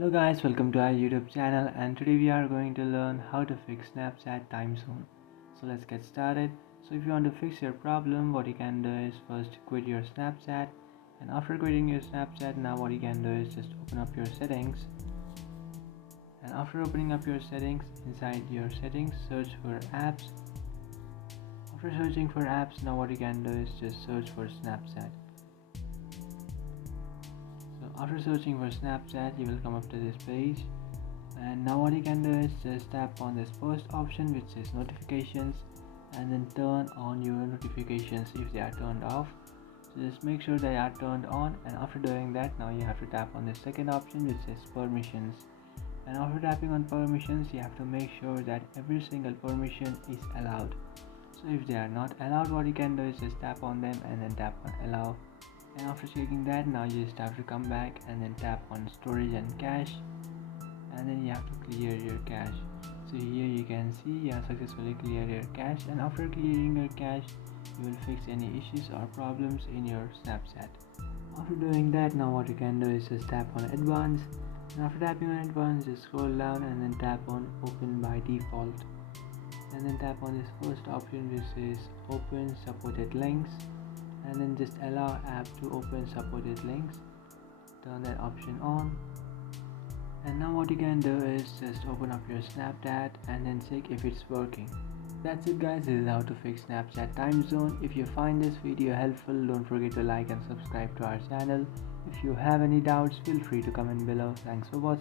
Hello guys, welcome to our YouTube channel, and today we are going to learn how to fix Snapchat time zone. So let's get started. So if you want to fix your problem, what you can do is first quit your Snapchat, and after quitting your Snapchat, now what you can do is just open up your settings, and after opening up your settings, inside your settings search for apps. After searching for apps, now what you can do is just search for Snapchat. So after searching for Snapchat, you will come up to this page, and now what you can do is just tap on this first option which says notifications, and then turn on your notifications if they are turned off. So just make sure they are turned on, and after doing that, now you have to tap on the second option which says permissions, and after tapping on permissions, you have to make sure that every single permission is allowed. So if they are not allowed, what you can do is just tap on them and then tap on allow, and after checking that, now you just have to come back and then tap on storage and cache, and then you have to clear your cache. So here you can see you have successfully cleared your cache, and after clearing your cache, you will fix any issues or problems in your Snapchat. After doing that, now what you can do is just tap on advanced, and after tapping on advanced, just scroll down and then tap on open by default, and then tap on this first option which says open supported links, and then just allow app to open supported links. Turn that option on, and now what you can do is just open up your Snapchat and then check if it's working. That's it guys, this is how to fix Snapchat time zone. If you find this video helpful, don't forget to like and subscribe to our channel. If you have any doubts, feel free to comment below. Thanks for watching.